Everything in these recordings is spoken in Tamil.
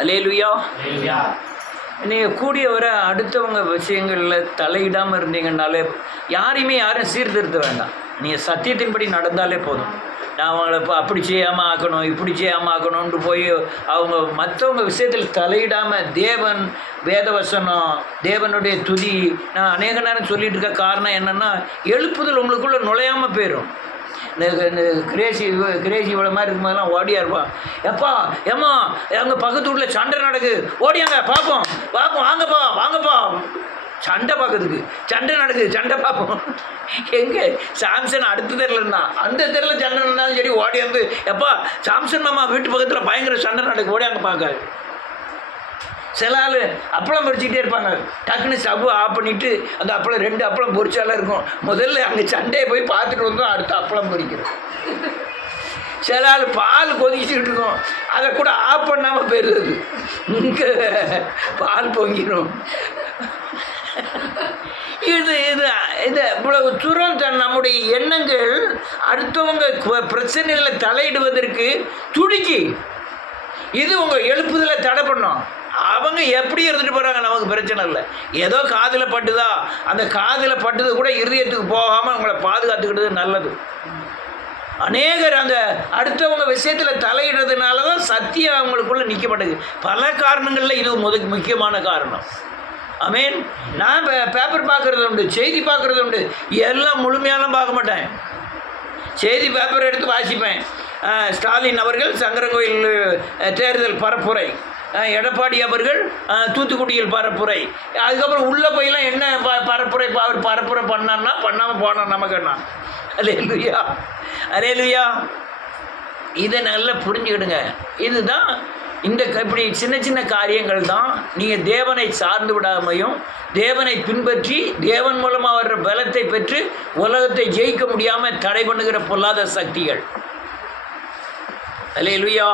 அல்லேலூயா. நீங்கள் கூடிய வர அடுத்தவங்க விஷயங்களில் தலையிடாமல் இருந்தீங்கன்னாலே யாரும் சீர்திருத்த வேண்டாம். நீங்கள் சத்தியத்தின்படி நடந்தாலே போதும். நான் அவங்கள இப்போ அப்படி செய்யாமல் ஆக்கணும், இப்படி செய்யாமல் ஆக்கணும்னு போய் அவங்க மற்றவங்க விஷயத்தில் தலையிடாமல் தேவன் வேதவசனம் தேவனுடைய துதி. நான் அநேக நேரம் சொல்லிட்டு இருக்க காரணம் என்னென்னா, எழுப்புதல் உங்களுக்குள்ளே நுழையாமல் போயிடும். இந்த கிரேசி இவ்வளோ மாதிரி இருக்கும்போதெல்லாம் ஓடியா இருப்பான். எப்பா ஏம்மா எங்கள் பக்கத்து வீட்டில் சண்டை நடக்குது, ஓடியாங்க பார்ப்போம் வாங்கப்பா சண்டை பார்க்கறதுக்கு. சண்டை நடக்குது, சண்டை பார்ப்போம். எங்கே சாம்சன் அடுத்த தெருவில் இருந்தான், அந்த தெருவில் சண்டை நடந்தாலும் சரி ஓடி வந்து எப்பா சாம்சன் மாமா வீட்டு பக்கத்தில் பயங்கர சண்டை நடக்குது, ஓடியாங்க பார்க்க. சில ஆள் அப்பளம் பொரிச்சிக்கிட்டே இருப்பாங்க. டக்குன்னு ஸ்டவ் ஆஃப் பண்ணிவிட்டு அந்த அப்பளம் 2 அப்பளம் பொரிச்சாலாம் இருக்கும். முதல்ல அங்கே சண்டையை போய் பார்த்துட்டு வந்தோம், அடுத்த அப்பளம் பொரிக்கிறோம். சில ஆள் பால் கொதிச்சுக்கிட்டு இருக்கும், அதை கூட ஆஃப் பண்ணாமல் போயிடுறது, இங்கே பால் பொங்கிடும். இது இது இது இவ்வளவு தூரம் நம்முடைய எண்ணங்கள் அடுத்தவங்க பிரச்சனையில் தலையிடுவதற்கு துடிக்கி. இது உங்கள் எழுப்புதலை தடை பண்ணோம். அவங்க எப்படி இருந்துட்டு போகிறாங்க நமக்கு பிரச்சனை இல்லை. ஏதோ காதில் பட்டுதா, அந்த காதில் பட்டது கூட இருதயத்துக்கு போகாமல் உங்களை பாதுகாத்துக்கிட்டது நல்லது. அநேகர் அந்த அடுத்தவங்க விஷயத்தில் தலையிடுறதுனால தான் சத்தியம் அவங்களுக்குள்ளே நிற்கப்பட்டது. பல காரணங்களில் இது முக்கியமான காரணம். ஆமீன். நான் பேப்பர் பார்க்குறது உண்டு, செய்தி பார்க்குறது உண்டு. எல்லாம் முழுமையாலாம் பார்க்க மாட்டேன். செய்தி பேப்பர் எடுத்து வாசிப்பேன். ஸ்டாலின் அவர்கள் சங்கரங்கோயில் தேர்தல் பரப்புரை, எடப்பாடி அவர்கள் தூத்துக்குடியில் பரப்புரை, அதுக்கப்புறம் உள்ளே போயெல்லாம் என்ன பரப்புரை அவர் பரப்புரை பண்ணான்னா பண்ணாமல் போனான் நமக்கு என்ன. அல்லேலூயா அல்லேலூயா. இதை நல்லா புரிஞ்சுக்கிடுங்க. இதுதான் இந்த இப்படி சின்ன சின்ன காரியங்கள் தான் நீங்கள் தேவனை சார்ந்து விடாமையும் தேவனை பின்பற்றி தேவன் மூலமாக வர்ற பலத்தை பெற்று உலகத்தை ஜெயிக்க முடியாமல் தடை பண்ணுகிற பொல்லாத சக்திகள். அல்லேலூயா.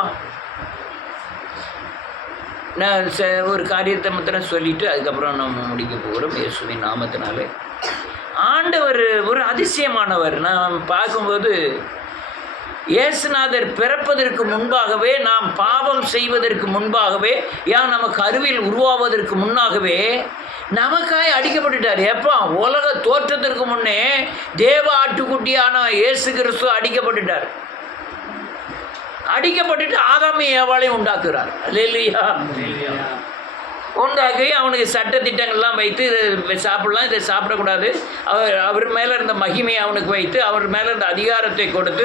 நான் ஒரு காரியத்தை மாத்திரம் சொல்லிவிட்டு அதுக்கப்புறம் நம்ம முடிக்க போகிறோம். இயேசுவின் நாமத்தினாலே. ஆண்டவர் ஒரு அதிசயமானவர். நான் பார்க்கும்போது இயேசுநாதர் பிறப்பதற்கு முன்பாகவே, நாம் பாவம் செய்வதற்கு முன்பாகவே, நமக்கு அறிவில் உருவாவதற்கு முன்னாகவே நமக்காய் அடிக்கப்பட்டுட்டார். எப்போ? உலக தோற்றத்திற்கு முன்னே தேவ ஆட்டுக்குட்டியான இயேசு கிறிஸ்து அடிக்கப்பட்டுட்டார். அடிக்கப்பட்டுட்டு ஆதாமையும் ஏவாளையும் உண்டாக்குறார். அல்லேலூயா. உண்டாக்கி அவனுக்கு சட்ட திட்டங்கள்லாம் வைத்து இதை சாப்பிடலாம், இதை சாப்பிடக்கூடாது, அவர் மேலே இருந்த மகிமையை அவனுக்கு வைத்து, அவர் மேலே இருந்த அதிகாரத்தை கொடுத்து,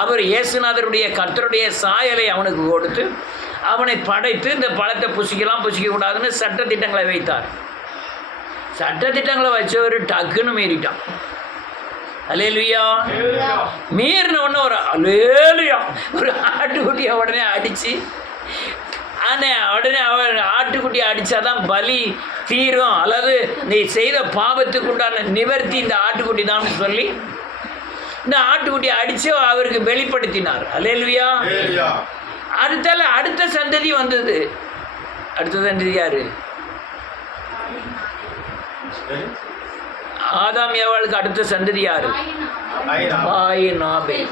அவர் இயேசுநாதருடைய கர்த்தருடைய சாயலை அவனுக்கு கொடுத்து, அவனை படைத்து இந்த பழத்தை புசிக்கலாம் புசிக்கக்கூடாதுன்னு சட்ட திட்டங்களை வைத்தார். சட்ட திட்டங்களை வச்சவர் டக்குன்னு மீறிட்டான். அல்லேலூயா. மீறின உடனே ஒரு அல்லேலூயா ஒரு ஆட்டுக்குட்டியை உடனே அடித்து, உடனே அவர் ஆட்டுக்குட்டியை அடித்தாதான் பலி தீரும், அல்லது நீ செய்த பாவத்துக்கு உண்டான நிவர்த்தி இந்த ஆட்டுக்குட்டி தான் சொல்லி இந்த ஆட்டுக்குட்டியை அடித்து அவருக்கு வெளிப்படுத்தினார். அல்லேலூயா. அடுத்த சந்ததி வந்தது. அடுத்த சந்ததி யாரு? ஆதாம் ஏவாளுக்கு அடுத்த சந்ததி யாரு? காயின் ஆபேல்.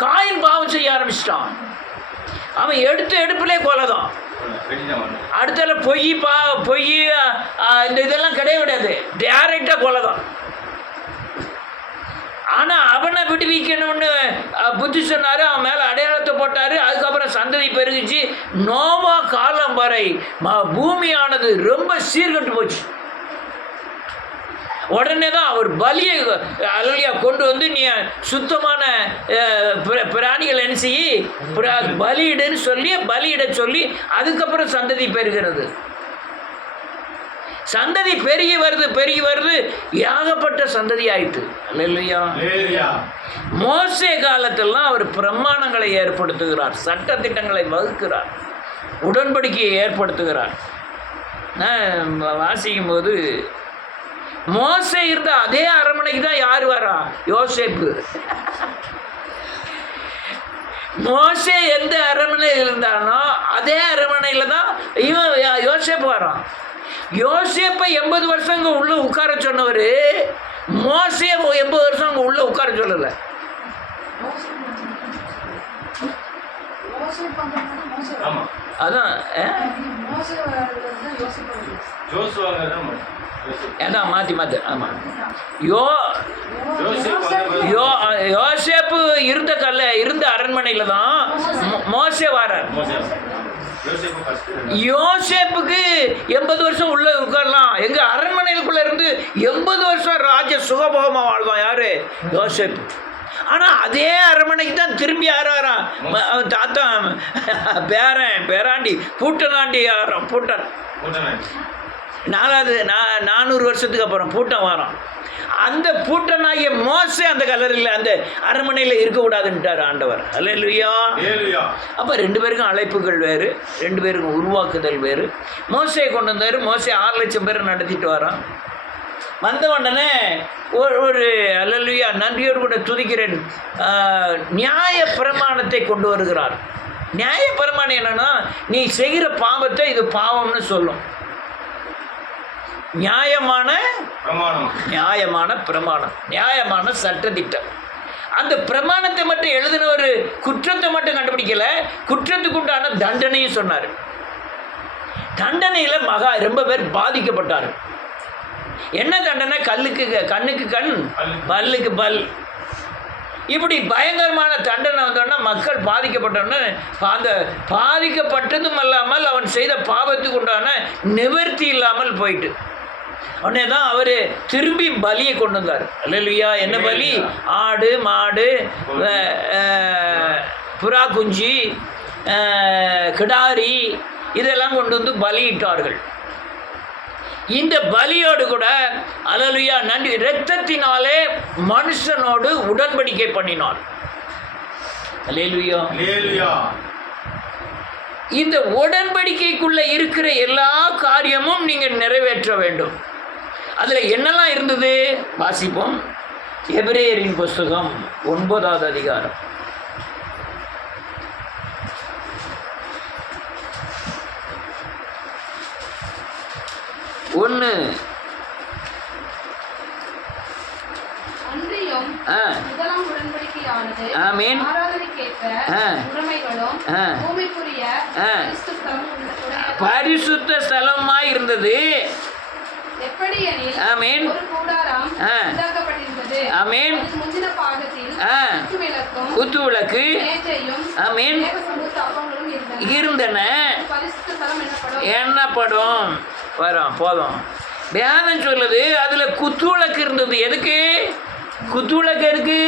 காயின் பாவம் செய்ய ஆரம்பிச்சிட்டான். அவன் எடுப்பிலே கொலைதான். அடுத்தால பொய் இந்த இதெல்லாம் கிடையாது, டைரக்டா கொலைதான். ஆனா அவனை விடுவிக்கணும்னு புத்தி சொன்னாரு, அவன் மேல அடையாளத்தை போட்டாரு. அதுக்கப்புறம் சந்ததி பெருகிச்சு. நோவா காலம் வரை பூமியானது ரொம்ப சீர்கட்டு போச்சு. உடனே தான் அவர் பலியை அலலியா கொண்டு வந்து, நீ சுத்தமான பிராணிகள் என்ன செய்யி பலியிடுன்னு சொல்லி பலியிட சொல்லி அதுக்கப்புறம் சந்ததி பெறுகிறது. சந்ததி பெருகி வருது, ஏகப்பட்ட சந்ததி ஆயிட்டு. அல்லேலூயா. மோசே காலத்திலாம் அவர் பிரமாணங்களை ஏற்படுத்துகிறார், சட்ட திட்டங்களை வகுக்கிறார், உடன்படிக்கையை ஏற்படுத்துகிறார். நான் வாசிக்கும் போது மோசே இருந்த அதே அரண்மனைக்கு தான் யார் வரா? யோசேப்பு. மோசே எந்த அரண்மனையில் இருந்தானோ அதே அரண்மனையில் தான் இவன் யோசேப்பு வரான். யோசேப்பை 80 வருஷம் இங்கே உள்ள உட்கார சொன்னவர் மோசே 80 வருஷம் அங்கே உள்ள உட்கார சொல்லலை. அதான் அதான் மாற்றி மாற்றி ஆமாம். யோசேப்பு இருந்த அரண்மனையில் தான் மோசே வாரார். யோசேப்புக்கு 80 வருஷம் உள்ள உட்காரலாம். எங்க அரண்மனைக்குள்ள இருந்து 80 வருஷம் ராஜ சுகபோகமா வாழ்வான் யாரு? யோசேப்பு. ஆனா அதே அரண்மனைக்கு தான் திரும்பி யாராராம் தாத்தா பேரன் பேராண்டி பூட்டனாண்டி யாரும் பூட்டன் 400 வருஷத்துக்கு அப்புறம் பூட்டன் வாரான். அந்த பூட்டனாகிய மோசே அந்த கல்லறையில் அந்த அரண்மனையில் இருக்கக்கூடாதுன்ட்டார் ஆண்டவர். அல்லேலூயா. அப்போ 2 பேருக்கும் அழைப்புகள் வேறு, 2 பேருக்கும் உருவாக்குதல் வேறு. மோசையை கொண்டு வந்தார். மோசே 6 லட்சம் பேர் நடத்திட்டு வரான். வந்த உடனே ஒரு அல்லேலூயா நன்றியோடு கூட துதிக்கிறேன், நியாய பிரமாணத்தை கொண்டு வருகிறார். நியாய பிரமாணம் என்னன்னா, நீ செய்கிற பாவத்தை இது பாவம்னு சொல்லும். நியாயமான பிரமாணம், நியாயமான சட்டத்திட்டம். அந்த பிரமாணத்தை மட்டும் எழுதின ஒரு குற்றத்தை மட்டும் கண்டுபிடிக்கல, குற்றத்துக்கு உண்டான தண்டனையும் சொன்னார். தண்டனையில் ரொம்ப பேர் பாதிக்கப்பட்டார். என்ன தண்டனை? கண்ணுக்கு கண், பல்லுக்கு பல். இப்படி பயங்கரமான தண்டனை வந்தோன்னா மக்கள் பாதிக்கப்பட்டோன்னு, அந்த பாதிக்கப்பட்டதும் அல்லாமல் அவன் செய்த பாவத்துக்கு உண்டான நிவர்த்தி இல்லாமல் போயிட்டு உடனே தான் அவர் திரும்பி பலியை கொண்டு வந்தார். அல்லேலூயா. என்ன பலி? ஆடு, மாடு, புறா குஞ்சு, கிடாரி இதெல்லாம் கொண்டு வந்து பலியிட்டார்கள். இந்த பலியோடு கூட அல்லேலூயா நன்றி இரத்தத்தினாலே மனுஷனோடு உடன்படிக்கை பண்ணினார். அல்லேலூயா. இந்த உடன்படிக்கைக்குள்ள இருக்கிற எல்லா காரியமும் நீங்க நிறைவேற்ற வேண்டும். அதுல என்னெல்லாம் இருந்தது வாசிப்போம். எபிரேயரின் புஸ்தகம் 9வது அதிகாரம். பரிசுத்த ஸ்தலமாய் இருந்தது. குத்துவிளக்கு இருந்தன என்னப்படும். வரும் போதும். வேதம் சொல்லுது அதுல குத்துவிளக்கு இருந்தது. எதுக்கு குத்துவிளக்கு? இருக்கு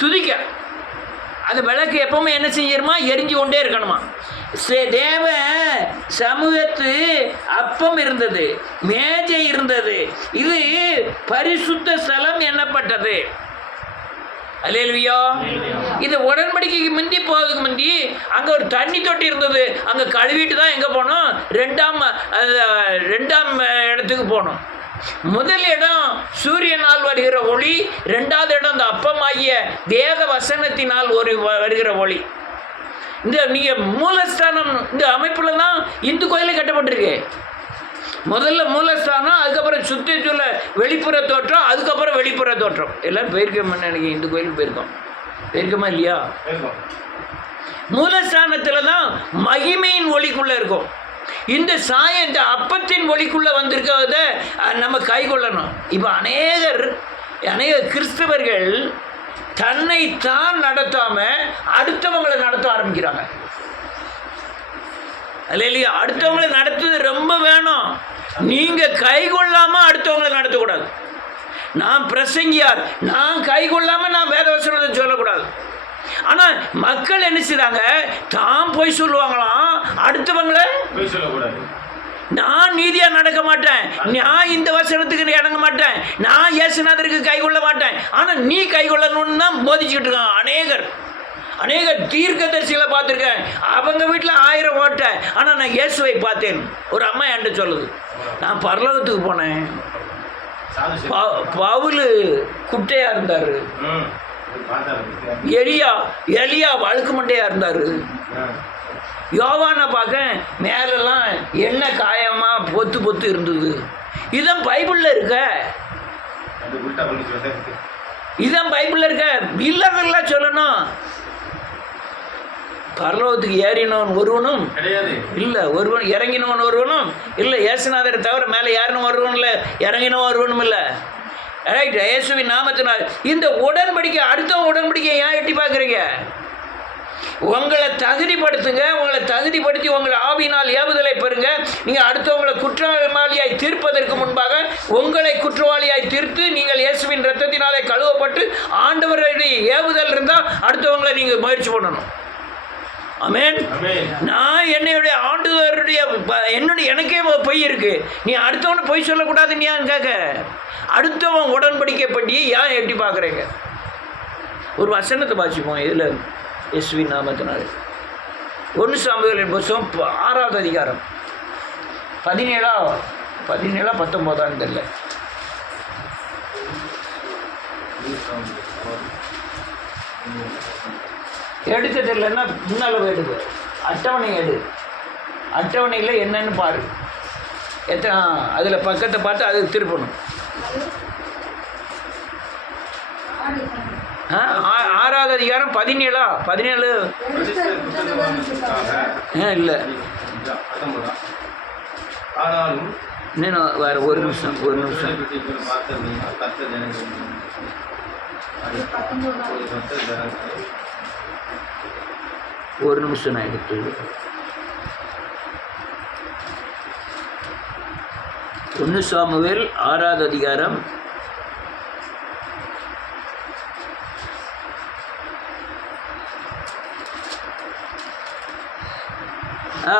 துதிக்க. அந்த விளக்கு எப்பவுமே என்ன செஞ்சிருமா? எரிஞ்சு கொண்டே இருக்கணுமா. தேவ சமூகத்து அப்பம் இருந்தது, மேஜை இருந்தது. இது பரிசுத்த ஸ்தலம் என்னப்பட்டது. அல்லேலூயா. இது உடன்படிக்கைக்கு முந்தி போவதுக்கு முந்தி அங்கே ஒரு தண்ணி தொட்டி இருந்தது. அங்கே கழுவிட்டு தான் எங்கே போனோம்? ரெண்டாம் இடத்துக்கு போனோம். முதல் இடம் சூரியனால் வருகிற ஒளி, 2வது இடம் இந்த அப்பமாகிய வேத வசனத்தினால் வருகிற ஒளி. இந்த நீங்கள் மூலஸ்தானம் இந்த அமைப்பில் தான் இந்து கோயிலே கட்டப்பட்டிருக்கு. முதல்ல மூலஸ்தானம், அதுக்கப்புறம் சுற்றிச்சுள்ள வெளிப்புற தோற்றம், அதுக்கப்புறம் வெளிப்புற தோற்றம். எல்லாம் போயிருக்கோம் நினைக்கிறேன். இந்து கோயிலுக்கு போயிருக்கோமா இல்லையா? மூலஸ்தானத்தில் தான் மகிமையின் ஒளிக்குள்ளே இருக்கும். இந்த இந்த அப்பத்தின் ஒளிக்குள்ளே வந்திருக்கிறத நம்ம கை கொள்ளணும். இப்போ அநேக கிறிஸ்தவர்கள் தன்னை தான் நடத்தாம அடுத்தவங்களை நடத்த ஆரம்பிக்கிறாங்க. இல்லையா? அடுத்தவங்களை நடத்துறது ரொம்ப வேணும். நீங்க கை கொள்ளாம அடுத்தவங்களை நடத்தக்கூடாது. நான் பிரசங்கியார், நான் கை கொள்ளாம நான் வேதவசனத்தை சொல்லக்கூடாது. ஆனா மக்கள் என்ன செய்றாங்க? தான் போய் சொல்லுவாங்களாம், அடுத்தவங்களை நான் நீதியா நடக்க மாட்டேன், நான் இந்த வசனத்துக்கு இணங்க மாட்டேன், நான் இயேசுநாதருக்கு கை கொள்ள மாட்டேன். ஆனா நீ கை கொள்ளணும்னு தான் போதிச்சுட்டு இருக்கான். அநேக தீர்க்கதரிசிகளை பார்த்துருக்கேன். அவங்க வீட்டில் 1000 ஓட்டை, ஆனால் நான் இயேசுவை பார்த்தேன். ஒரு அம்மா என்கிட்ட சொல்லுது, நான் பரலோகத்துக்கு போனேன். பவுல் குட்டையா இருந்தார், எலியா வழுக்கு மண்டையா இருந்தார், யோவானை பார்க்க மேலெல்லாம் எண்ணெய் காயமா பொத்து இருந்தது. இதான் பைபிளில் இருக்க, இதான் பைபிளில் இருக்க. இல்லதெல்லாம் சொல்லணும். பரலோகத்துக்கு ஏறினவன் ஒருவனும் இல்லை, ஒருவன் இறங்கினவன் ஒருவனும் இல்லை. இயேசுநாதரை தவிர மேலே யாருன்னு வருவனும் இல்லை, இறங்கினவன் ஒருவனும் இல்லை. ரைட், இயேசுவின் நாமத்தினால். இந்த உடன்படிக்கை, அடுத்த உடன்படிக்கை ஏன் எட்டி பார்க்குறீங்க? உங்களை தகுதிப்படுத்துங்க, உங்களை தகுதிப்படுத்தி உங்களை ஆவியினால் ஏவுதலை பெறுங்க. நீங்கள் அடுத்தவங்களை குற்றவாளியாய் தீர்ப்பதற்கு முன்பாக உங்களை குற்றவாளியாய் தீர்த்து நீங்கள் இயேசுவின் இரத்தத்தினாலே கழுவப்பட்டு ஆண்டவருடைய ஏவுதல் இருந்தால் அடுத்தவங்களை நீங்கள் முயற்சி பண்ணணும். ஆமென். நான் என்னுடைய ஆண்டவருடைய எனக்கே பொய் இருக்கு, நீ அடுத்தவனை பொய் சொல்லக்கூடாதுன்னு ஏன் கேட்க? அடுத்தவன் உடன்படிக்கை பற்றி ஏன் எட்டி பார்க்குறீங்க? ஒரு வசனத்தை வாசிப்போம். இதில் இயேசுவின் நாமத்தினால 1 சாமுவேலின் புத்தகம் 6வது அதிகாரம் 17-19 தெரியல. எடுக்க தெரியலன்னா முன்னால் எடுக்கு, அட்டவணை எடு, அட்டவணையில் என்னன்னு பாரு. எத்தனை அதில் பக்கத்தை பார்த்து அது திருப்பணும். 6வது அதிகாரம் 17 இல்லை, இன்னும் வேறு ஒரு நிமிஷம் நான் எடுத்து 1 சாமுவேல் 6வது அதிகாரம்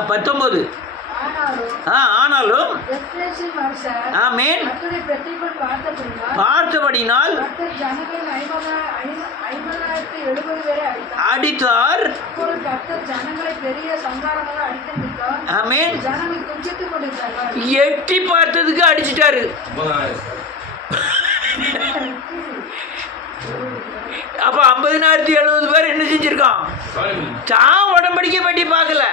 19. ஆனாலும் ஆமென் பார்த்தபடினால் அடித்தார். ஆமென். எட்டி பார்த்ததுக்கு அடிச்சிட்டாரு. அப்ப 50,070 பேர் என்ன செஞ்சிருக்கான்? தான் உடன்படிக்கை பற்றி பார்க்கல,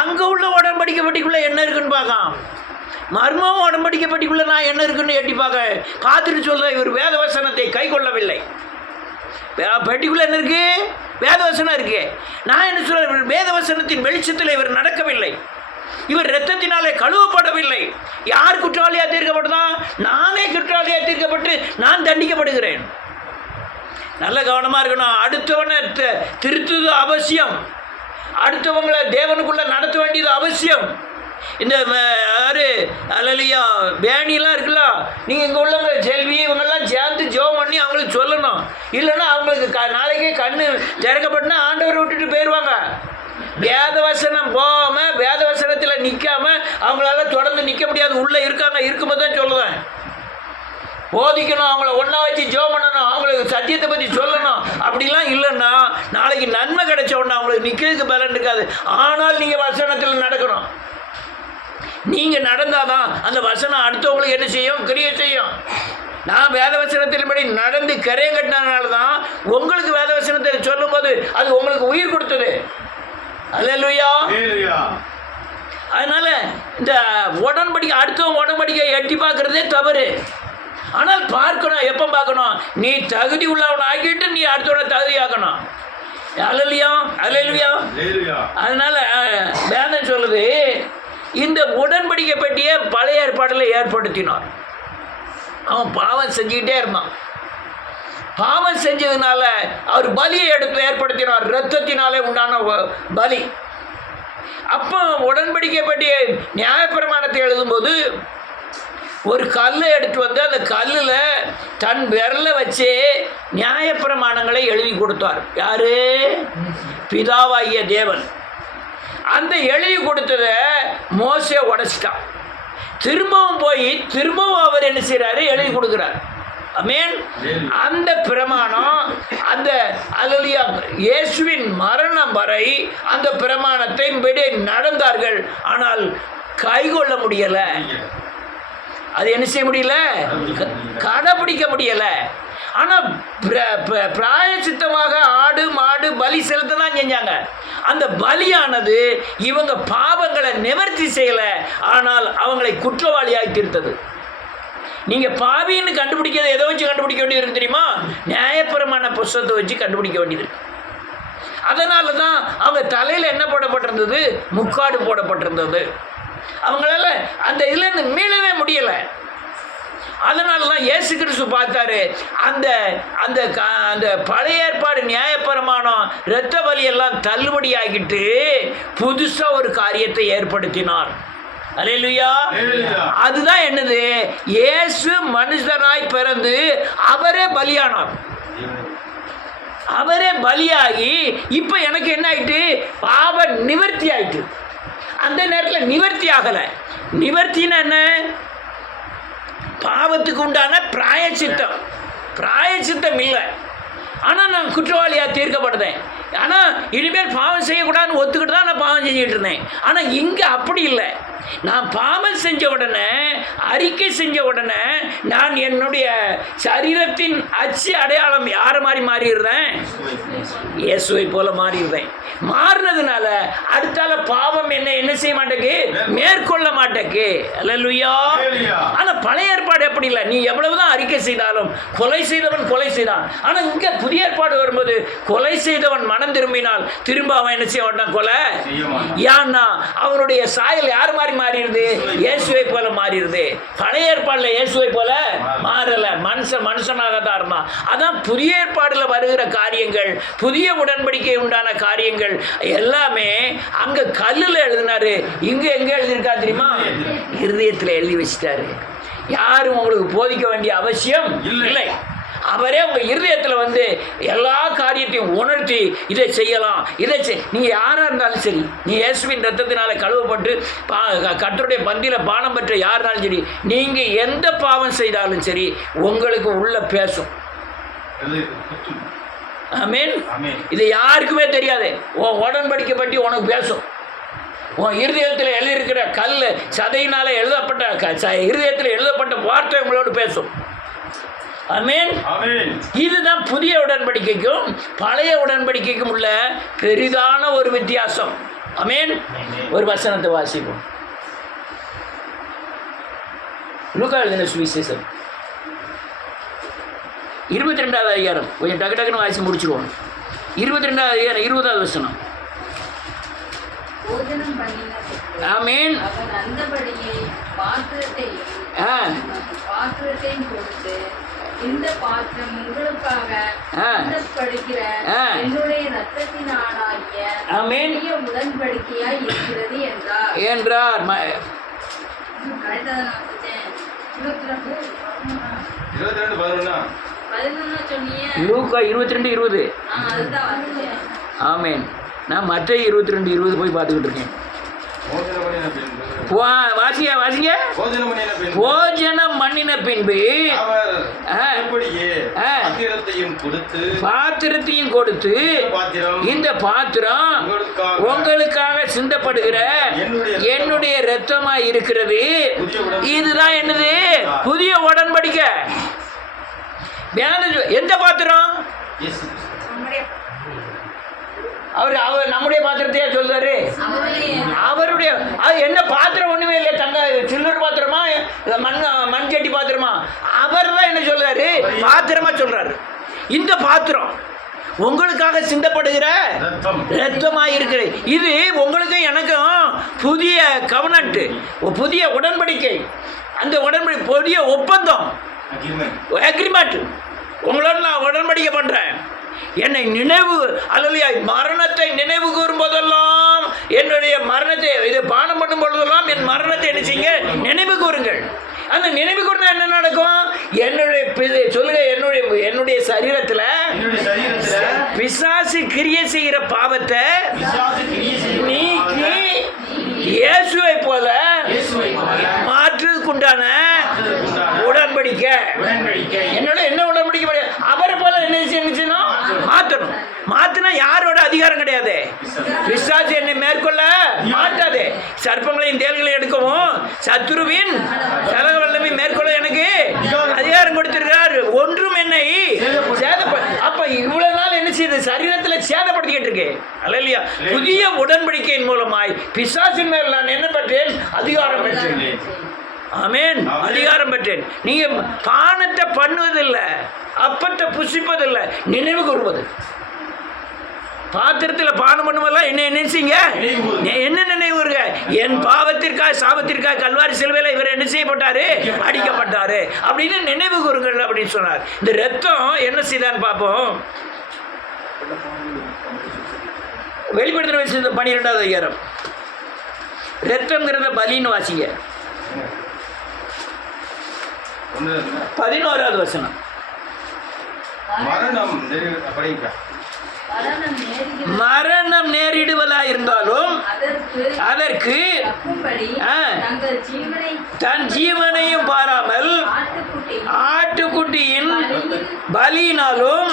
அங்க உள்ள உடன்படிக்கை பட்டிக்குள்ள என்ன இருக்குன்னு பார்க்கலாம். மர்மம் உடன்படிக்கை பட்டிக்குள்ள நான் என்ன இருக்குன்னு எட்டி பார்க்க காத்துட்டு சொல்ல, இவர் வேத வசனத்தை கை கொள்ளவில்லை. பெட்டிக்குள்ள என்ன இருக்கு? வேத வசனம் இருக்கு. நான் என்ன சொல்ற, வேத வசனத்தின் வெளிச்சத்தில் இவர் நடக்கவில்லை, இவர் இரத்தத்தினாலே கழுவப்படவில்லை. யார் குற்றவாளியா தீர்க்கப்பட்டதான்? நானே குற்றவாளியா தீர்க்கப்பட்டு நான் தண்டிக்கப்படுகிறேன். நல்ல கவனமா இருக்கணும். அடுத்தவனை திருத்துவது அவசியம், அடுத்தவங்களை தேவனுக்குள்ள நடத்த வேண்டியது அவசியம். இந்த அலலியா பேணிலாம் இருக்குல்ல, நீங்கள் இங்கே உள்ளவங்க செல்வி இவங்கெல்லாம் சேர்ந்து ஜெபம் பண்ணி அவங்களுக்கு சொல்லணும். இல்லைன்னா அவங்களுக்கு நாளைக்கே கண்ணு திறக்கப்பட்டுனா ஆண்டவரை விட்டுட்டு போயிடுவாங்க. வேத வசனம் போகாமல் வேத வசனத்தில் நிற்காம அவங்களால தொடர்ந்து நிற்க முடியாது. உள்ளே இருக்காங்க, இருக்கும்போது தான் சொல்லுவேன். போதிக்கணும், அவங்கள ஒன்றா வச்சு ஜெபம் பண்ணணும், அவங்களுக்கு சத்தியத்தை பற்றி சொல்லணும். அப்படிலாம் இல்லைன்னா நாளைக்கு நன்மை கிடைச்ச உடனே அவங்களுக்கு நிற்கிறதுக்கு பலன் இருக்காது. ஆனால் நீங்கள் வசனத்தில் நடக்கணும். நீங்கள் நடந்தால் தான் அந்த வசனம் அடுத்தவங்களுக்கு என்ன செய்யும்? கிரியை செய்யும். நான் வேத வசனத்தின்படி நடந்து கரையை கட்டினதுனால தான் உங்களுக்கு வேத வசனத்தை சொல்லும் போது அது உங்களுக்கு உயிர் கொடுத்தது. அல்லேலூயா. அதனால இந்த உடன்படிக்கை, அடுத்தவங்க உடன்படிக்கை எட்டி பார்க்கறதே தவறு. ஆனால் பார்க்கணும். எப்போ பார்க்கணும்? நீ தகுதி உள்ளவன் ஆக்கிட்டு நீ அடுத்தவனை தகுதியாக்கணும். அல்லேலூயா, அல்லேலூயா. அதனால வேதம் சொல்லுது, இந்த உடன்படிக்கை பெட்டியை பழைய ஏற்பாட்டில் ஏற்படுத்தினார். அவன் பாவம் செஞ்சுக்கிட்டே இருந்தான். பாவம் செஞ்சதுனால அவர் பலியை எடுத்து ஏற்படுத்தினார், இரத்தத்தினாலே உண்டான பலி. அப்போ உடன்படிக்கை பற்றிய நியாயப்பிரமாணத்தை எழுதும்போது ஒரு கல்லை எடுத்து வந்து அந்த கல்லில் தன் விரலை வச்சு நியாயப்பிரமாணங்களை எழுதி கொடுத்தார். யாரு? பிதாவாகிய தேவன். அந்த எழுதி கொடுத்ததை மோசே உடைச்சிட்டான். திரும்பவும் போய் திரும்பவும் அவர் என்ன செய்கிறாரு? எழுதி கொடுக்குறார். ஆமென். அந்த பிரமாணம், அந்த அல்லேலூயா, இயேசுவின் மரணம் வரை அந்த பிரமாணத்தை படி நடந்தார்கள். ஆனால் கைகொள்ள முடியல. அது என்ன செய்ய முடியல? கடைபிடிக்க முடியல. ஆனால் பிராயச்சித்தமாக ஆடு மாடு பலி செலுத்த தான் செஞ்சாங்க. அந்த பலியானது இவங்க பாவங்களை நிவர்த்தி செய்யலை, ஆனால் அவங்களை குற்றவாளியாகி தீர்த்தது. நீங்கள் பாவின்னு கண்டுபிடிக்கிறது எதை வச்சு கண்டுபிடிக்க வேண்டியது தெரியுமா? நியாயப்பிரமாண புஸ்தகத்தை வச்சு கண்டுபிடிக்க வேண்டியது. அதனால தான் அவங்க தலையில் என்ன போடப்பட்டிருந்தது? முக்காடு போடப்பட்டிருந்தது. அவங்களால அந்த இதுலேருந்து மீளவே முடியலை. அதனால தான் இயேசு கிறிஸ்து பார்த்தாரு, அந்த அந்த அந்த பழைய ஏற்பாடு நியாயப்பிரமாணம் இரத்த பலியெல்லாம் தள்ளுபடி ஆகிட்டு புதுசாக ஒரு காரியத்தை ஏற்படுத்தினார். அல்லேலூயா. அதுதான் என்னது? இயேசு மனுஷராய் பிறந்து அவரே பலியானார். அவரே பலியாகி இப்போ எனக்கு என்ன ஆயிட்டு? பாவ நிவர்த்தி ஆயிட்டு. அந்த நேரத்தில் நிவர்த்தி ஆகலை. நிவர்த்தின்னா என்ன? பாவத்துக்கு உண்டான பிராயச்சித்தம் இல்லை. ஆனால் நான் குற்றவாளியாக தீர்க்கப்படுதேன். ஆனால் இனிமேல் பாவம் செய்யக்கூடாதுன்னு ஒத்துக்கிட்டு தான் நான் பாவம் செஞ்சுக்கிட்டு இருந்தேன். ஆனால் இங்கே அப்படி இல்லை. நான் பாவம் செஞ்ச உடனே, அறிக்கை செஞ்ச உடனே நான் என்னுடைய சரீரத்தின் அச்சு அடையாளம் யாரை மாதிரி மாறிடுறேன்? இயேசுவை போல மாறிடுறேன். மாறினதுனால அடுத்தால பாவம் என்ன செய்ய மாட்டேக்கு? மேற்கொள்ள மாட்டேக்கு. அல்லேலூயா. ஆனால் பழைய ஏற்பாடு எப்படி இல்லை. நீ எவ்வளவுதான் அறிக்கை செய்தாலும் கொலை செய்தவன் கொலை செய்தான். ஆனால் இங்கே புதிய ஏற்பாடு வரும்போது கொலை செய்தவன் மனம் திரும்பினால் திரும்ப அவன் என்ன செய்ய மாட்டான்? கொலை. ஏன்னா அவனுடைய சாயல் யார் மாதிரி மாறிடுது? இயேசுவை போல மாறிடுது. பழைய ஏற்பாடுல இயேசுவை போல மாறல. மனுஷனாக தான் இருந்தான். அதான் புதிய ஏற்பாடுல வருகிற காரியங்கள், புதிய உடன்படிக்கை உண்டான காரியங்கள் எல்லாமே அங்க கல்லுல எழுதினாரு. இங்க எங்க எழுதியிருக்கா தெரியுமா? இருதயத்தில் எழுதி வச்சிட்டாரு. யாரும் உங்களுக்கு போதிக்க வேண்டிய அவசியம் இல்லை. அவரே உங்க இருதயத்தில் வந்து எல்லா காரியத்தையும் உணர்த்தி இதை செய்யலாம், இதை நீங்கள் யாராக இருந்தாலும் சரி, நீ இயேசுவின் ரத்தத்தினால கழுவப்பட்டு கர்த்தருடைய பந்தியில் பானம் பெற்ற யாருனாலும் சரி, நீங்கள் எந்த பாவம் செய்தாலும் சரி உங்களுக்கு உள்ள பேசும். ஆமென். இது யாருக்குமே தெரியாது. உன் உடன்படிக்கை பற்றி உனக்கு பேசும். உன் இருதயத்தில் எழுதியிருக்கிற கல் சதையினால எழுதப்பட்ட இருதயத்தில் எழுதப்பட்ட வார்த்தை உங்களோடு பேசும். ஆமென். இதுதான் புதிய உடன்படிக்கைக்கும் பழைய உடன்படிக்கைக்கும் உள்ள பெரிதான ஒரு வித்தியாசம். ஆமென். ஒரு வசனத்தை வாசிப்போம். லூக்கா எழுதின சுவிசேஷம் 22வது அதிகாரம். கொஞ்சம் டக்கு டக்குன்னு வாசி முடிச்சுடுவோம். 22வது அதிகாரம் 20வது வசனம். ஆமென். இந்த பாத்திரம் உங்களுக்காக சிந்தப்படுகிற என்னுடைய இரத்தத்தினாலாகிய புதிய உடன்படிக்கையாய் இருக்கிறது என்றார். லூக்கா 22:20. ஆமென். நான் மற்ற 22:20 போய் பார்த்துக்கிட்டு இருக்கேன். வாசிங்க. போஜனம் பண்ணின பின்பு பாத்திரத்தையும் கொடுத்து, இந்த பாத்திரம் உங்களுக்காக சிந்தப்படுகிற என்னுடைய இரத்தமாய் இருக்கிறது. இதுதான் என்னது? புதிய உடன்படிக்கை. எந்த பாத்திரம்? அவர் நம்முடைய பாத்திரத்தையா சொல்றாரு? அவருடைய. அது என்ன பாத்திரம்? ஒண்ணுமே இல்லை. தங்க சில்லர் பாத்திரமா, மண் சட்டி பாத்திரமா? அவர் தான் என்ன சொல்றாரு? பாத்திரமா சொல்றாரு. இந்த பாத்திரம் உங்களுக்காக சிந்தப்படுகிற இரத்தமாய் இருக்கிற. இது உங்களுக்கும் எனக்கும் புதிய கவனன்ட், புதிய உடன்படிக்கை. அந்த உடன்படிக்கை புதிய ஒப்பந்தம், அக்ரிமெண்ட். உங்களோட நான் உடன்படிக்கை பண்றேன். என்னை நினைவு, அல்லேலூயா, மரணத்தை நினைவு கூறும் போதெல்லாம், என்னுடைய மரணத்தை இது பானம் பண்ணும் பொழுதெல்லாம் என் மரணத்தை என்ன செய்யுங்க? நினைவு கூறுங்கள். அந்த நினைவு கூர்ந்தா என்ன நடக்கும்? என்னுடைய சொல்லுங்க, என்னுடைய சரீரத்தில் பிசாசு கிரியை செய்கிற பாவத்தை நீக்கி இயேசுவை போல மாற்றுக்குண்டான உடன்படிக்கை. என்னோட என்ன உடன்படிக்கை? அவரை போல என்ன செய்யணும்? மாற்றணும். மாற்றினா யாரோட அதிகாரம் கிடையாது. பிசாசு என்னை மேற்கொள்ள மாட்டாது. சர்ப்பங்களையும் தேள்களையும் எடுக்கவும் சத்துருவின் சகல வல்லமை மேற்கொள்ள எனக்கு அதிகாரம் கொடுத்திருக்கிறார். ஒன்றும் என்னை அப்ப இவ்வளவு நாள் என்ன செய்யுது? சரீரத்தில் சேதப்படுத்திக்கிட்டு இருக்கு. அல்லேலூயா. புதிய உடன்படிக்கையின் மூலமாய் பிசாசின் மேல் நான் என்ன பெற்றேன்? அதிகாரம் பெற்றேன். ஆமென். அதிகாரம் பெற்றேன். நீங்க பானத்தை பண்ணுவதில்லை, அப்பத்தை புசிப்பதில்லை, நினைவு கூறுவது. பாத்திரத்தில் பானம் பண்ணும்போதெல்லாம் என்ன நினைச்சீங்க? என்ன நினைவுங்க? என் பாவத்திற்காக சாபத்திற்காக கல்வாரி சிலுவையில் இவர் என்ன செய்யப்பட்டாரு? அடிக்கப்பட்டாரு அப்படின்னு நினைவு கூறுங்கள் அப்படின்னு சொன்னார். இந்த ரத்தம் என்ன செய்தான்னு பார்ப்போம். வெளிப்படுத்துகிற விஷயத்தை 12வது அதிகாரம். ரத்தம்ங்கிறத பலின்னு வாசிங்க. 11வது வசனம். மரணம் நேரிடுவதா இருந்தாலும் அதற்கு தன் ஜீவனையும் பாராமல் ஆட்டுக்குட்டியின் பலியினாலும்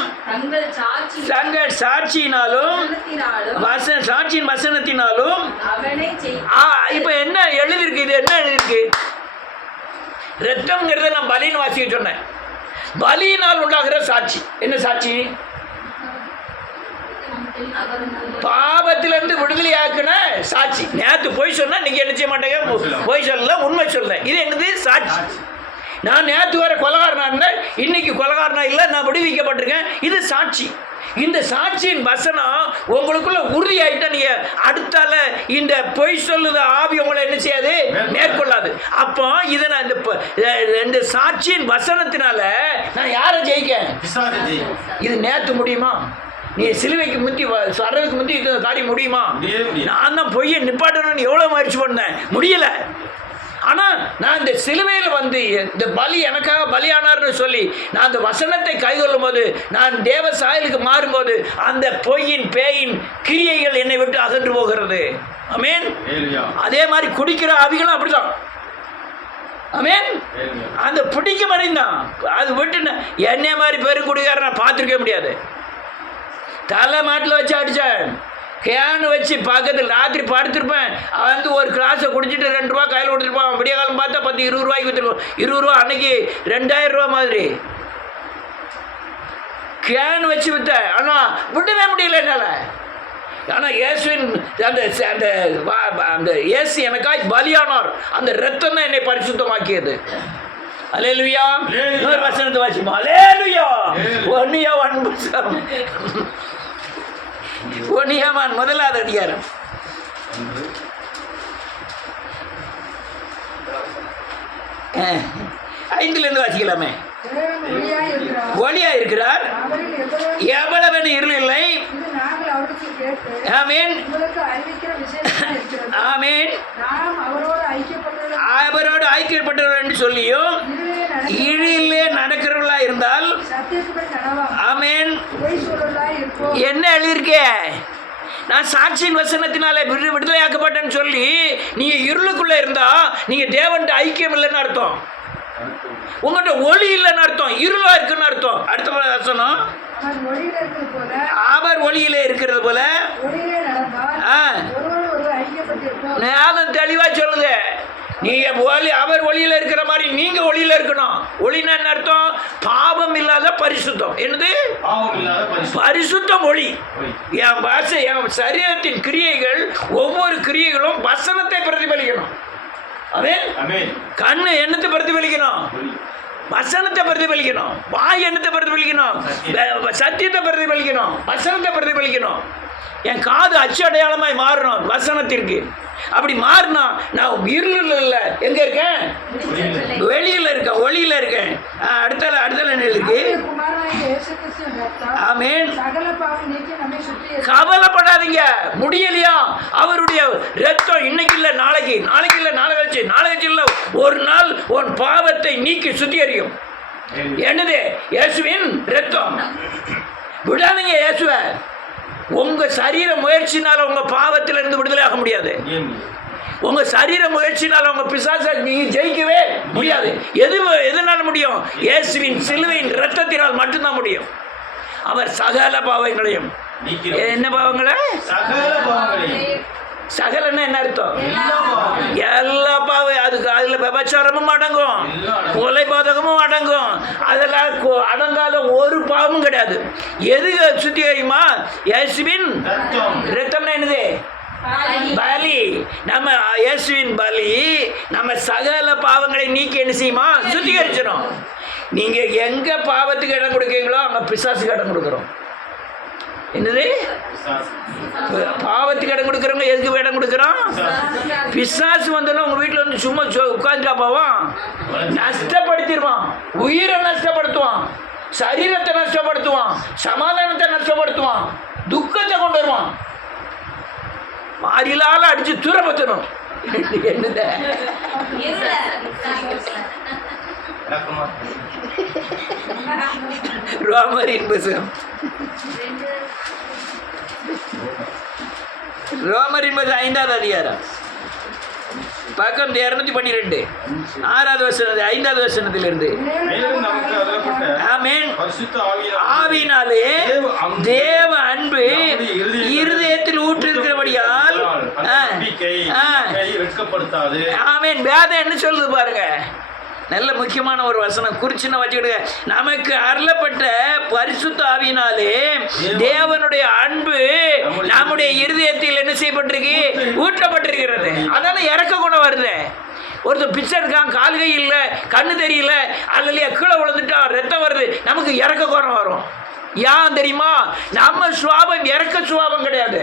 தங்கள் சாட்சியினாலும் சாட்சியின் வசனத்தினாலும். இப்ப என்ன எழுதிருக்கு? இது என்ன எழுதிருக்கு? ரத்தம்ங்கிறத நான் பலின்னு வாசிக்க சொன்னேன். பலியினால் உண்டாகிற சாட்சி என்ன சாட்சி? பாவத்திலிருந்து விடுதலையாக்குன சாட்சி. நேற்று போய் சொன்னா நீங்க என்ன செய்ய மாட்டேங்க? போய் சொல்லல, உண்மை சொல்ல. இது என்னது? சாட்சி. நான் நேற்று வர கொலகாரனா இருந்தேன், இன்னைக்கு கொலகாரனா இல்லை, நான் விடுவிக்கப்பட்டிருக்கேன். இது சாட்சி. இந்த சாட்சியின் வசனம் உங்களுக்குள்ள உறுதியாயிட்டா நீங்க அடுத்தால இந்த பொய் சொல்லுத ஆவி உங்களை என்ன செய்யாது? மேற்கொள்ளாது. அப்போ இதை நான் இந்த சாட்சியின் வசனத்தினால நான் யாரை ஜெயிக்கேன்? இது நேற்று முடியுமா? நீ சிலுவைக்கு முந்தி வர்றதுக்கு முந்தி இது காரியம் முடியுமா? நான் தான் பொய்யை நிப்பாட்டணும்னு எவ்வளோ முயற்சி பண்ணேன், முடியலை. ஆனால் நான் இந்த சிலுவையில் வந்து இந்த பலி எனக்காக பலியானார்னு சொல்லி நான் அந்த வசனத்தை கைகொள்ளும் போது, நான் தேவ சாயலுக்கு மாறும்போது அந்த பொய்யின் பேயின் கிரியைகள் என்னை விட்டு அகன்று போகிறது. ஆமென். அதே மாதிரி குடிக்கிற ஆவிகளும் அப்படிதான். ஆமென். அந்த பிடிக்க மறைந்தான். அது விட்டு என்னை மாதிரி பெரும் குடிக்கார நான் பார்த்துருக்க முடியாது. தலை மாட்டில் வச்சு அடித்தேன், கேனு வச்சு பக்கத்தில் ராத்திரி படுத்திருப்பேன். அவன் வந்து ஒரு கிளாஸை குடிச்சிட்டு 2 ரூபா கையில் கொடுத்துருப்பான். விடிய காலம் பார்த்தா 10-20 ரூபாய்க்கு விற்றுருவோம். 20 ரூபா அன்னைக்கு 2000 ரூபா மாதிரி கேனு வச்சு விற்றேன். ஆனால் விடவே முடியல என்னால். ஆனால் இயேசுவின் அந்த அந்த அந்த இயேசு எனக்காய் பலியானார். அந்த ரத்தம் தான் என்னை பரிசுத்தமாக்கியது. அல்லேலூயா. இன்னொரு வசனத்தை வாசிப்போம். அல்லேலூயா. ஒன்னியாமான் 1வது அதிகாரம். ஐந்திலிருந்து வாசிக்கலாமே. ஒளியா இருக்கிறார், எவ்வளவு இருள் இல்லை. ஆமென். ஆமென். அவரோடு ஐக்கியப்பட்டவர்கள் என்று சொல்லியும் இழிலே நடக்கிறவர்களா இருந்தால். ஆமென். என்ன எழுதியிருக்க? நான் சாட்சியின் வசனத்தினால விடுதலையாக்கப்பட்டேன்னு சொல்லி நீங்க இருளுக்குள்ள இருந்தா நீங்க தேவன் ஐக்கியம் இல்லைன்னு அர்த்தம். உங்கள்கிட்ட ஒளி இல்லைன்னு அர்த்தம், இருளா இருக்குன்னு அர்த்தம். அடுத்த வசனம், அவர் ஒளியிலே இருக்கிறது போல. நான் தெளிவா சொல்லுங்க. நீங்க ஒளி, அவர் ஒளியில இருக்கிற மாதிரி நீங்க ஒளியில இருக்கணும். ஒளினா என்ன அர்த்தம்? பாவம் இல்லாத பரிசுத்தம். என்னது? பரிசுத்தம் ஒளி. என் சரீரத்தின் கிரியைகள், ஒவ்வொரு கிரியைகளும் வசனத்தை பிரதிபலிக்கணும். கண்ணு என்னத்தை பிரதிபலிக்கணும்? வசனத்தை பிரதிபலிக்கணும். வாய் என்னத்தை பிரதிபலிக்கணும்? சத்தியத்தை பிரதிபலிக்கணும், வசனத்தை பிரதிபலிக்கணும். என் காது அச்சு அடையாளமாய் மாறணும் வசனத்திற்கு. அப்படி மாறினா நான் இருளில் இல்லை, எங்க இருக்கேன்? வெளியில இருக்கேன், ஒளியில இருக்கேன். அடுத்த இருக்கு. ஆமென். கவலைப்படாதீங்க, முடியலையா? அவருடைய ரத்தம் இன்னைக்கு இல்லை நாளைக்கு, நாளைக்கு இல்லை நாளை கழிச்சு, நாளை கழிச்சு இல்லை, ஒரு நாள் உன் பாவத்தை நீக்கி சுத்திகரிக்கும். என்னது? இயேசுவின் ரத்தம். விடாதீங்க இயேசுவை. உங்க சரீர முயற்சினால உங்க பாவத்தில் இருந்து விடுதலை ஆக முடியாது. உங்க சரீர முயற்சினால உங்க பிசாசை நீங்க ஜெயிக்கவே முடியாது. எதனால முடியும்? இயேசுவின் சிலுவையின் இரத்தத்தினால் மட்டும்தான் முடியும். அவர் சகல பாவங்களையும், என்ன பாவங்களை? சகலன்னா என்ன அர்த்தம்? எல்லா பாவம். அதுல விபச்சாரமும் அடங்கும், கொலை பாதகமும் அடங்கும். அதெல்லாம் அடங்காத ஒரு பாவமும் கிடையாது. எது சுத்திகரிக்குமா? இயேசுவின் ரத்தம்னா என்னது? பலி. நம்ம இயேசுவின் பலி நம்ம சகல பாவங்களை நீக்கி என்ன செய்யுமா? சுத்திகரிச்சிடும். நீங்க எங்க பாவத்துக்கு இடம் கொடுக்கீங்களோ அங்க பிசாசுக்கு இடம் கொடுக்குறோம். என்னது? பாவத்துக்கு இடம் கொடுக்குறவங்க எதுக்கு இடம் கொடுக்குறோம்? பிசாசு வந்தாலும் உங்கள் வீட்டில் வந்து சும்மா உட்காந்துட்டா போவான், நஷ்டப்படுத்திடுவான், உயிரை நஷ்டப்படுத்துவான், சரீரத்தை நஷ்டப்படுத்துவான், சமாதானத்தை நஷ்டப்படுத்துவான், துக்கத்தை கொண்டு வருவான். மாறிலால அடிச்சு தூரப்படுத்தணும். என்னத ரோமரின் புத்தகம், ரோமரின் புத்தகம் 5வது அதிகாரம் பக்கம் 212 6வது வசனம் 5வது வசனத்திலிருந்து. ஆமென். ஆவியினாலே தேவ அன்பு இருதயத்தில் ஊற்றிருக்கிறபடியால் ஆமென். வேதம் என்ன சொல்லுது பாருங்க, நல்ல முக்கியமான ஒரு வசனம் குறிச்சுன்னு வச்சுக்கிடுங்க. நமக்கு அருளப்பட்ட பரிசுத்த ஆவியினாலே தேவனுடைய அன்பு நம்முடைய இருதயத்தில் என்ன செய்யப்பட்டிருக்கு? ஊற்றப்பட்டிருக்கிறது. அதனால இறக்க குணம் வருது. ஒருத்தர் பிச்சை இருக்கான், கால் கை இல்லை, கண்ணு தெரியல, அல்லையா கீழே விழுந்துட்டா ரத்தம் வருது, நமக்கு இறக்க குணம் வரும். ஏன் தெரியுமா? நம்ம சுவாபம் இறக்க சுவாபம் கிடையாது.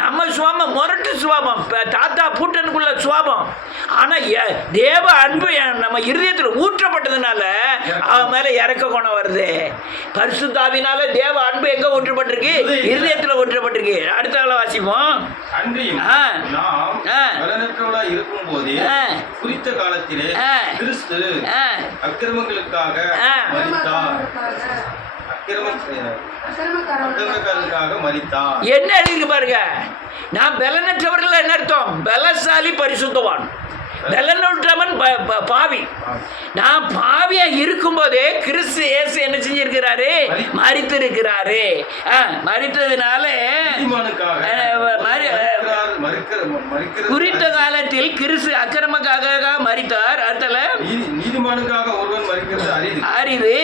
நம்ம சுவாபம் முரட்டு சுவாபம், தாத்தா பூட்டனுக்குள்ள சுவாபம். ஆனால் தேவ அன்பு நம்ம இருதயத்தில் ஊற்றப்பட்டதுனால அவன் மேலே இறக்க குணம் வருது. பரிசுத்தாவினால தேவ அன்பு எங்கே ஊற்றப்பட்டிருக்கு? இருதயத்தில் ஊற்றப்பட்டிருக்கு. அடுத்த வாசிப்போம். இருக்கும்போது குறித்த காலத்திலே கிறிஸ்து அக்கிரமங்களுக்காக மரித்தார். என்ன எழுதிருக்கு பாருங்க. நான் பலனற்றவர்கள் என்ன அர்த்தம்? பலசாலி பரிசுத்தவான். பலனற்றவன் பாவி. நான் பாவியா இருக்கும்போதே கிறிஸ்து இயேசு என்ன செஞ்சிருக்கிறாரு? மரித்திருக்கிறாரு. மரித்ததுனால குறித்த காலத்தில் கிறிஸ்து அக்கிரமக்காக மரித்தார். அதனால நீதிமானுக்காக ஒருவன் மரிக்கிறது அரிது.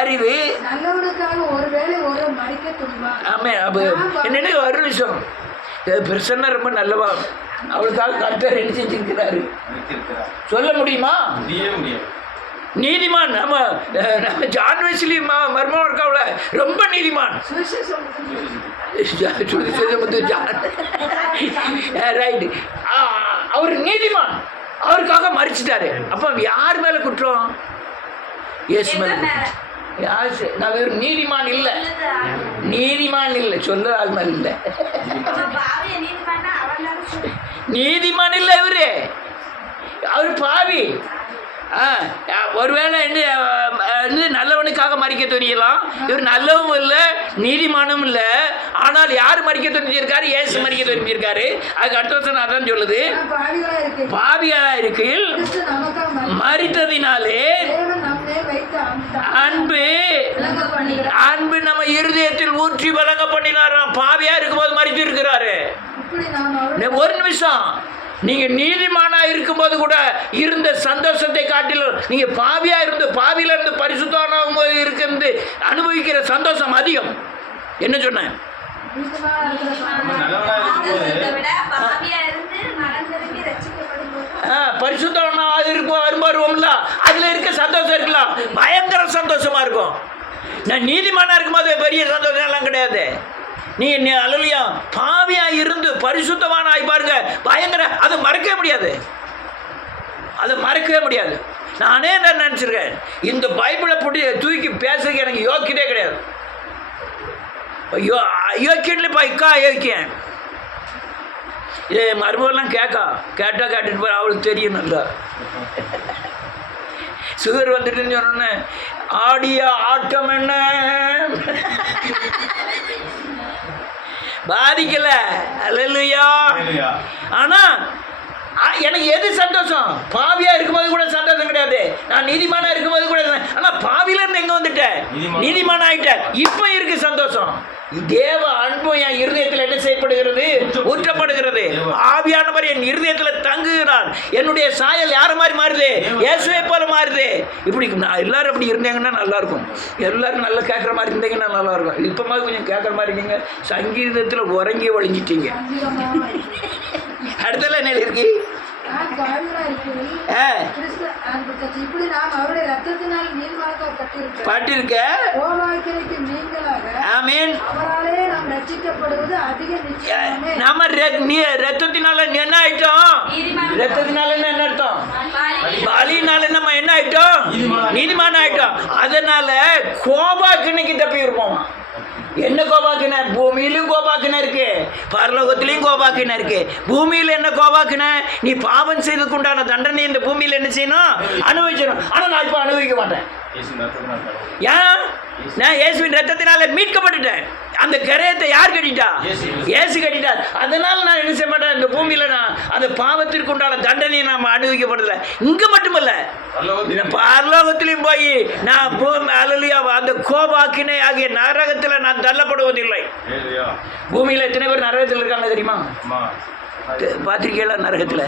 அறிவு என்ன ஒரு விஷயம் பிரசன்னா ரொம்ப நல்லவா, அவளுக்காக கர்த்தர் என்ன செஞ்சிருக்கிறாரு சொல்ல முடியுமா? நீதிமான். நம்ம ஜான் வெஸ்லி மர்மம் இருக்காவுல ரொம்ப நீதிமான். ரைட், அவர் நீதிமான், அவருக்காக மறிச்சிட்டாரு. அப்போ யார் மேலே குற்றம்? இயேசு மேலே. நான் வெறும் நீதிமான் இல்லை, நீதிமான் இல்லை சொல்ல ஆள் மேலே இல்லை, நீதிமான் இல்லை இவரு, அவர் பாவி. ஒருவேளை என்ன நல்லவனுக்காக மறிக்க துணியலாம். இவர் நல்லவும் இல்லை, நீதிமானும் இல்லை. ஆனால் யார் மறிக்க துணிஞ்சிருக்காரு? இயேசு மறிக்க துணிஞ்சிருக்காரு. அதுக்கு அடுத்த வருஷம் அதான் சொல்லுது, பாவியாக இருக்கையில் மறித்ததினாலே அன்பு அன்பு நம்ம இருதயத்தில் ஊற்றி வழங்க பண்ணினாராம். பாவியா இருக்கும்போது மறித்து இருக்கிறாரு. ஒரு நிமிஷம், நீங்க நீதிமானா இருக்கும்போது கூட இருந்த சந்தோஷத்தை காட்டிலும் நீங்க பாவியா இருந்து பாவியில இருந்து பரிசுத்தமாகும் போது இருக்கிறது அனுபவிக்கிற சந்தோஷம் அதிகம். என்ன சொன்னேன்? பரிசுத்தமா வரும்போதுல அதுல இருக்க சந்தோஷம் இருக்கலாம், பயங்கர சந்தோஷமா இருக்கும். நான் நீதிமானா இருக்கும்போது பெரிய சந்தோஷம் எல்லாம் கிடையாது. நீ அல்லையா பாவியா இருந்து பரிசுத்தமான ஆகி பாருங்க, பயங்கர. அதை மறக்கவே முடியாது, அதை மறக்கவே முடியாது. நானே என்ன நினச்சிருக்கேன், இந்த பைபிளை போட்டு தூக்கி பேசுறதுக்கு எனக்கு யோக்கியதே கிடையாது. யோக்கியன்ல இக்கா யோக்கியன் மருமகெல்லாம் கேட்டா கேட்டுட்டு போய் அவளுக்கு தெரியும் நல்லா. சுகர் வந்துட்டுன்னு சொன்னோன்னே ஆடிய ஆட்டம் என்ன பாதிக்கல. அல்லேலூயா. ஆனா எனக்கு எது சந்தோஷம்? பாவியா இருக்கும்போது கூட சந்தோஷம் கிடையாது, நான் நீதிமானா இருக்கும்போது கூட. ஆனா பாவில இருந்து எங்க வந்துட்டேன்? நீதிமானா ஆயிட்டேன். இப்ப இருக்கு சந்தோஷம். தேவ அன்பு என் இருதயத்தில் என்ன செய்யப்படுகிறது? ஊற்றப்படுகிறது. ஆவியானவர் என் இருதயத்தில் தங்குகிறார். என்னுடைய சாயல் யார மாதிரி மாறுது? இயேசுவை போல மாறுது. இப்படி நான் எல்லாரும் அப்படி இருந்தீங்கன்னா நல்லா இருக்கும். எல்லாரும் நல்லா கேட்குற மாதிரி இருந்தீங்கன்னா நல்லா இருக்கும். இப்போ மாதிரி கொஞ்சம் கேட்குற மாதிரி இருக்கீங்க, சங்கீதத்தில் உறங்கி ஒழிஞ்சிட்டீங்க. அடுத்தல என்ன இருக்கு? நான் பாவிகளாய் இருக்கையில் ஆ, கிறிஸ்து இப்படி நாம் அவருடைய ரத்தத்தினால் நீர்மாக்கப்பட்டிருக்க பாட்டிருக்க. கோபாக்கினைக்கு நீங்களாக ஆமீன். அவராலே நாம் ரட்சிக்கப்படுவது அதிக நிச்சயமே. நாம ரத்தத்தினால என்ன ஆயிட்டோம்? ரத்தத்தினால என்ன அர்த்தம்? பலினால நம்ம என்ன ஆயிட்டோம்? நீதிமான ஆயிட்டோம். அதனால கோபாக்கினைக்கு தப்பி இருப்போம். என்ன கோபாக்கின? பூமியிலும் கோபாக்கின இருக்கு, பரலோகத்திலையும் கோபாக்கின இருக்கு. பூமியில் என்ன கோபாக்கின? நீ பாவம் செய்ததுக்கு உண்டான தண்டனை இந்த பூமியில் என்ன செய்யணும்? அனுபவிச்சிடும். ஆனால் நான் இப்போ அனுபவிக்க மாட்டேன். ஏன்? நான் இயேசுவின் ரத்தத்தினால மீட்கப்பட்டுட்டேன். அந்த கரையத்தை யார் கட்டிட்டா? இயேசு கட்டிட்டார். அதனால நான் என்ன செய்ய மாட்டேன்? இந்த பூமியில நான் அந்த பாவத்திற்கு உண்டான தண்டனையை நாம் அனுபவிக்கப்படல. இங்க மட்டுமல்ல, இந்த பரலோகத்திலையும் போய் நான் அல்லேலூயா அந்த கோபாக்கினை ஆகிய நரகத்துல நான் தள்ளப்படுவதில்லை. பூமியில எத்தனை பேர் நரகத்தில் இருக்காங்க தெரியுமா? பார்த்திருக்கீங்களா? நரகத்துல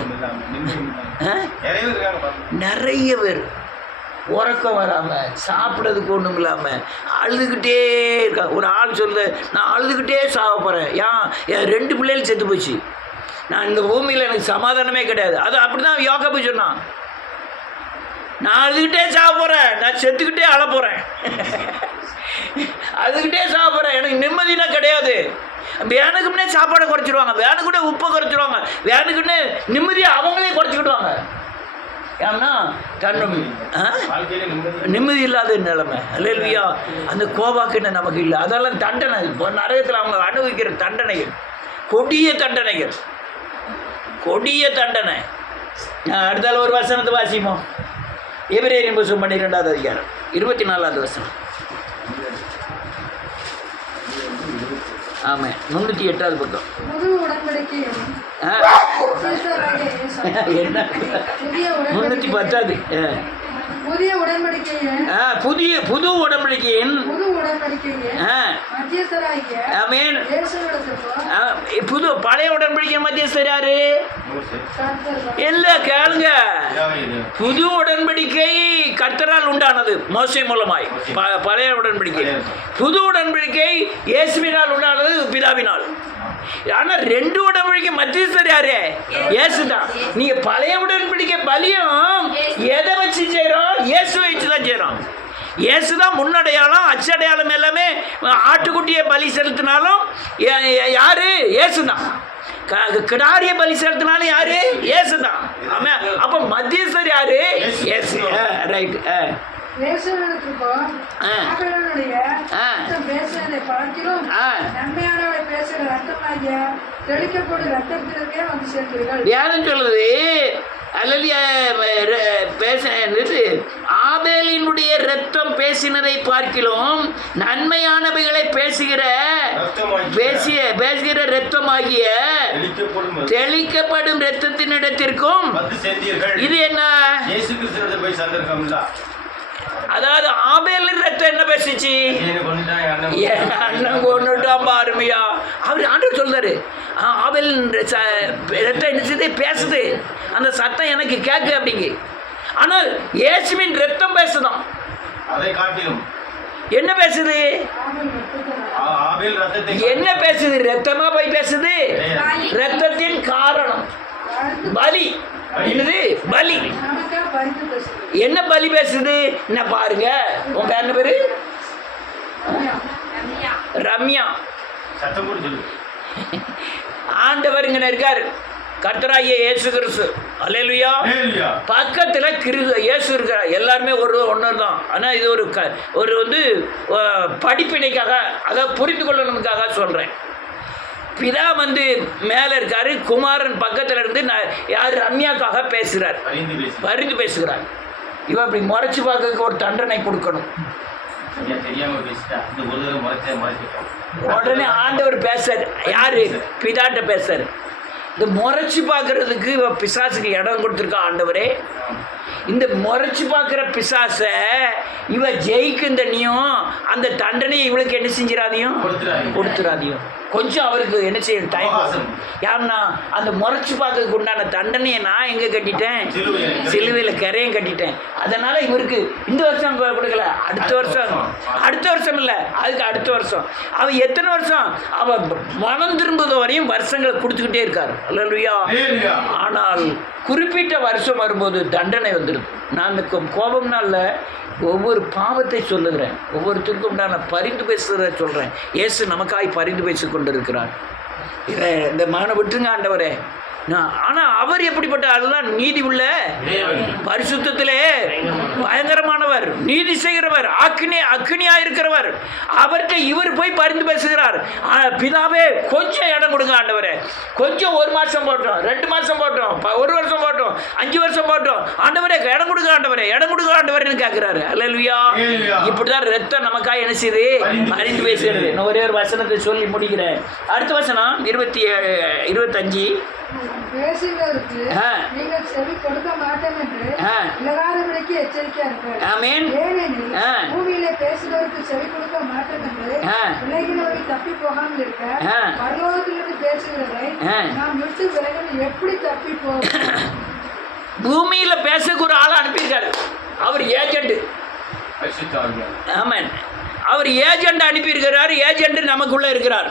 நிறைய பேர் உறக்கம் வராமல், சாப்பிட்றதுக்கு ஒன்றும் இல்லாமல் அழுதுகிட்டே இருக்கா. ஒரு ஆள் சொல்ல, நான் அழுதுகிட்டே சாக போகிறேன். என் 2 பிள்ளைகள் செத்து போச்சு, நான் இந்த பூமியில் எனக்கு சமாதானமே கிடையாது. அது அப்படி தான் யோகாபு சொன்னான். நான் அழுதுகிட்டே சாக போகிறேன், நான் செத்துக்கிட்டே அழ போகிறேன், அழுதுகிட்டே சாக போகிறேன், எனக்கு நிம்மதினா கிடையாது. வேணுக்குன்னே சாப்பாடை குறைச்சிடுவாங்க, வேணுக்குன்னே உப்பை குறைச்சிடுவாங்க, வேணுக்குன்னே நிம்மதியை அவங்களே குறைச்சிக்கிடுவாங்க. ஏன்னா நிம்மதி இல்லாத நிலைமை. அல்லேலூயா. அந்த கோபாக்கின நமக்கு இல்லை. அதெல்லாம் தண்டனை. இப்போ நரகத்தில் அவங்க அனுபவிக்கிற தண்டனைகள் கொடிய தண்டனைகள், கொடிய தண்டனை. அடுத்தால ஒரு வசனத்தை வாசிப்போம். எபிரேயரின் புத்தகம் 12வது அதிகாரம் 24வது வசனம். ஆமாம், 308வது பக்கம். புது உடன்படிக்கையும் என்ன 310வது புதிய உடன்படிக்கையும் புது உடன்படிக்கையின் ஆமென். புது பழைய உடன்படிக்கை மத்தியஸ்தர் யாரு? இல்ல, கேளுங்க. புது உடன்படிக்கை கர்த்தரால் உண்டானது மோசே மூலமாய். பழைய உடன்படிக்கை. புது உடன்படிக்கை இயேசுவினால் உண்டானது, பிதாவினால். ஆனா 2 உடன்படிக்கை மத்தியஸ்தர் யாரு? இயேசு தான். நீங்க பழைய உடன்படிக்கை பலியும் எதை வச்சு செய்யறோம்? இயேசுவை வச்சு தான் செய்யறோம். இயேசு தான் முன்னடையாளம், அச்சடையாளம். எல்லாமே ஆட்டுக்குட்டியை பலி செலுத்தினாலும் யாரு? இயேசு தான். கிடாரிய பலி செலுத்தினாலும் யாரு? இயேசு தான். ஆமா. அப்ப மத்தியஸ்தர் யாரு? இயேசு. ரைட். வேதம் சொல்லுது, அல்லேலூயா, ஆபேலினுடைய ரத்தம் பேசினதை பார்க்கிலும் நன்மையானவைகளை பேசுகிற ரத்தமாகிய தெளிக்கப்படும் ரத்தத்தின் இடத்திற்கும் இது என்ன? அதாவது ஆபேலின் ரத்தம் என்ன பேசிச்சு? அண்ணன் கொண்டுட்டான் பாருமையா. அவர் ஆண்டவர் சொல்றாரு, ஆபேலின் ரத்தம் என்ன பேசுது, அந்த சத்தம் எனக்கு கேட்கு அப்படிங்க. ஆனால் இயேசுவின் ரத்தம் பேசுதான். என்ன பேசுது? என்ன பேசுது? ரத்தமா போய் பேசுது. ரத்தத்தின் காரணம் பலி. என்னது? பலி. என்ன பலி பேசுது? என்ன பாருங்க, உங்க என்ன பேரு? ரம்யா. ஆண்டவர் இங்க இருக்காரு, கர்த்தராகிய இயேசு கிறிஸ்து. அல்லேலூயா. பக்கத்துல இயேசு இருக்கிறார். எல்லாருமே ஒன்று தான். ஆனா இது ஒரு வந்து படிப்பினைக்காக, அதை புரிந்து கொள்ளணுக்காக சொல்றேன். பிதா வந்து மேல இருக்காரு, குமாரன் பக்கத்துல இருந்து யார்? ரம்யாக்காக பேசுறார், பரிந்து பேசுகிறார். இவன் அப்படி முறைச்சு பார்க்க ஒரு தண்டனை கொடுக்கணும். உடனே ஆண்டவர் பேசாரு. யாரு? பிதாட்ட பேசாரு. இந்த முறைச்சு பார்க்கறதுக்கு பிசாசுக்கு இடம் கொடுத்துருக்கா ஆண்டவரே. இந்த முறைச்சு பார்க்குற பிசாச இவ ஜெயிக்குந்தனியும் அந்த தண்டனையை இவளுக்கு என்ன செஞ்சிடாதையும்? கொடுத்துடாதையும். கொஞ்சம் அவருக்கு என்ன செய்யணும் டைம். அவகாசம். யாருன்னா அந்த முறைச்சு பார்க்கறதுக்கு உண்டான தண்டனையை நான் எங்கே கட்டிட்டேன், சிலுவையில் கரையும் கட்டிட்டேன். அதனால இவருக்கு இந்த வருஷம் கொடுக்கல, அடுத்த வருஷம் இல்லை, அதுக்கு அடுத்த வருஷம். அவன் எத்தனை வருஷம் அவன் மனம் திரும்புவது வரையும் வருஷங்களை கொடுத்துக்கிட்டே இருக்கார். அல்லேலூயா. ஆனால் குறிப்பிட்ட வருஷம் வரும்போது தண்டனை வந்துடும். நான் இந்த கோபம்னால ஒவ்வொரு பாவத்தை சொல்லுகிறேன், ஒவ்வொருத்தருக்கும் நான் பரிந்து பேசுகிறத சொல்கிறேன். இயேசு நமக்காய் பரிந்து பேசி கொண்டு இருக்கிறார். இந்த மகனை விட்டுருங்க ஆண்டவரே. ஆனால் அவர் எப்படிப்பட்ட ஆளுதான், நீதி உள்ள பரிசுத்தத்திலே பயங்கரமானவர், நீதி செய்கிறவர், அக்னியா இருக்கிறவர். அவர்கிட்ட இவர் போய் பரிந்து பேசுகிறார். பிதாவே கொஞ்சம் இடம் கொடுங்க ஆண்டவரே, கொஞ்சம் 1 மாதம் போட்டோம், 2 மாதம் போட்டோம், 1 வருஷம் போட்டோம், 5 வருஷம் போட்டோம், ஆண்டவரே இடம் கொடுங்க ஆண்டவரே, இடம் கொடுங்க ஆண்டவரேன்னு கேட்கிறாரு. அல்லேலூயா. இப்படிதான் ரத்தம் நமக்காக என்ன செய்யுது, பரிந்து பேசுகிறது. நான் ஒரே ஒரு வசனத்தை சொல்லி முடிக்கிறேன். அடுத்த வசனம் 25. பேசுகிறவருக்கு நீங்கள் செவி கொடுக்க மாட்டோம் என்று இலகாதபடிக்கு எச்சரிக்கையா இருப்பார். ஏனெனில் பூமியிலே பேசுகிறவருக்கு செவி கொடுக்க மாட்டோம் என்று விலகினவரை தப்பி போகாமல் இருக்க பரலோகத்திலிருந்து பேசுகிறவரை நாம் விட்டு விலகின எப்படி தப்பி போவோம்? பூமியில பேசக்கூட ஆளை அனுப்பியிருக்காரு. Our agent. ஆமாம், அவர் ஏஜென்ட் அனுப்பியிருக்கிறார். ஏஜென்ட் நமக்குள்ள இருக்கிறார்.